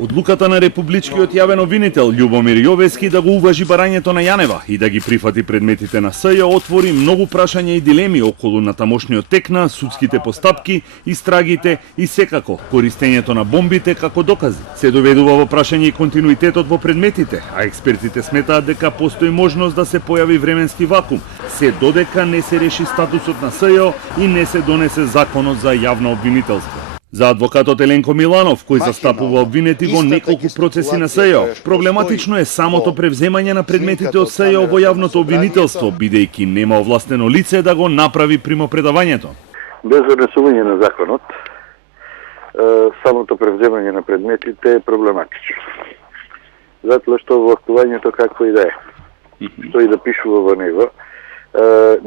Одлуката на републичкиот јавен обвинител Љубомир Јовески да го уважи барањето на Јанева и да ги прифати предметите на СЈ отвори многу прашања и дилеми околу натамошниот тек на судските постапки, истрагите и секако користењето на бомбите како докази. Се доведува во прашање и континуитетот во предметите, а експертите сметаат дека постои можност да се појави временски вакуум, се додека не се реши статусот на СЈ и не се донесе законот за јавно обвинителство. За адвокатот Еленко Миланов, кој застапува обвинети во неколку процеси на СЈ, проблематично е самото превземање на предметите од СЈ во јавното обвинителство, бидејќи нема овластено лице да го направи примопредавањето. Без однесување на законот, самото превземање на предметите е проблематично. Затоа што во актувањето какво и да е, што и да пишува во него,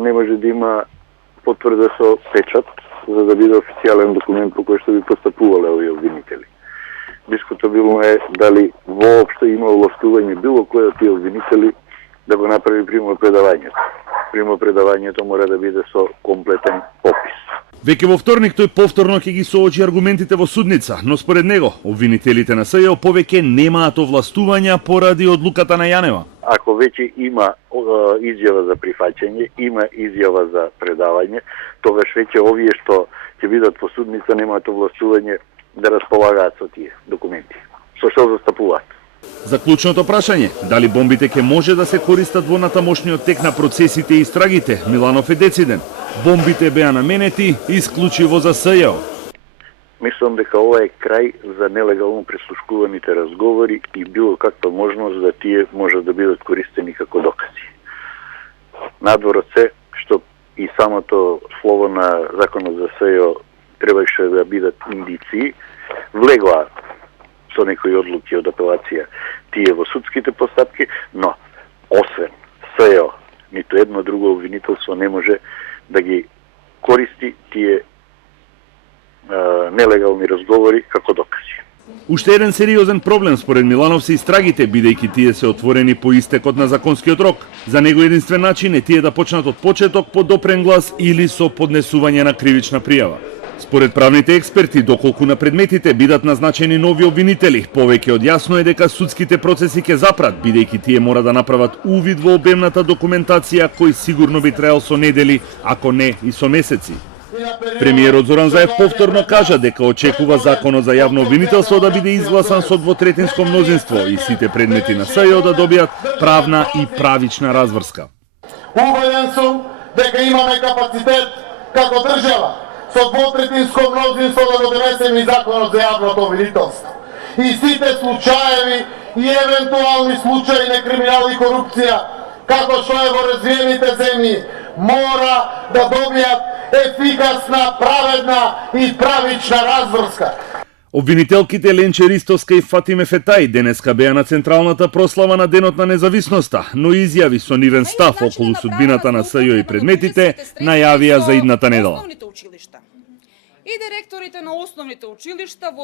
не може да има потврда со печат, за да биде официјален документ по кој што би постапувале овие обвинители. Дискутабилно е дали воопшто има овластување било кој од тие обвинители да го направи примопредавањето. Примопредавањето мора да биде со комплетен опис. Веќе во вторник тој повторно ќе ги соочи аргументите во судница, но според него, обвинителите на СЈ повеќе немаат овластувања поради одлуката на Јанева. Ако веќе има изјава за прифаќање, има изјава за предавање, тогаш веќе овие што ќе бидат во судница немаат овластување да располагаат со тие документи. Со што застапуваат? За клучното прашање, дали бомбите ќе може да се користат во натамошниот тек на процесите и истрагите, Миланов е дециден. Бомбите беа наменети исклучиво за СЈ. Мислам дека ова е крај за нелегално прислушкуваните разговори и било каква можност да тие можат да бидат користени како докази. Надворот се, што и самото слово на законот за СЈ требаше да бидат индиции, влегоа со некои одлуки од апелација тие во судските постапки, но освен СЈ, ниту едно друго обвинителство не може да ги користи тие нелегални разговори како докази. Уште еден сериозен проблем според Миланов се истрагите, бидејќи тие се отворени по истекот на законскиот рок. За него единствен начин е тие да почнат од почеток по допрен глас или со поднесување на кривична пријава. Според правните експерти, доколку на предметите бидат назначени нови обвинители, повеќе од јасно е дека судските процеси ќе запрат, бидејќи тие мора да направат увид во обемната документација кој сигурно би траел со недели, ако не и со месеци. Премиерот Зоран Заев повторно кажа дека очекува законот за јавно обвинителство да биде изгласан со двотретинско мнозинство и сите предмети на СЈ да добијат правна и правична разврска. Убеден сум дека имаме капацитет како држава со двотретинско мнозинство да го донесеме и законот за јавното обвинителство. И сите случаеви и евентуални случаи на криминал и корупција, како што е во развиените земји, мора да добијат ефикасна, праведна и правична разврска. Обвинителките Ленче Ристовска и Фатиме Фетај денеска беа на централната прослава на Денот на независноста, но изјави со нивен став околу судбината на СЈ и предметите најавија за идната недела. И директорите на основните училишта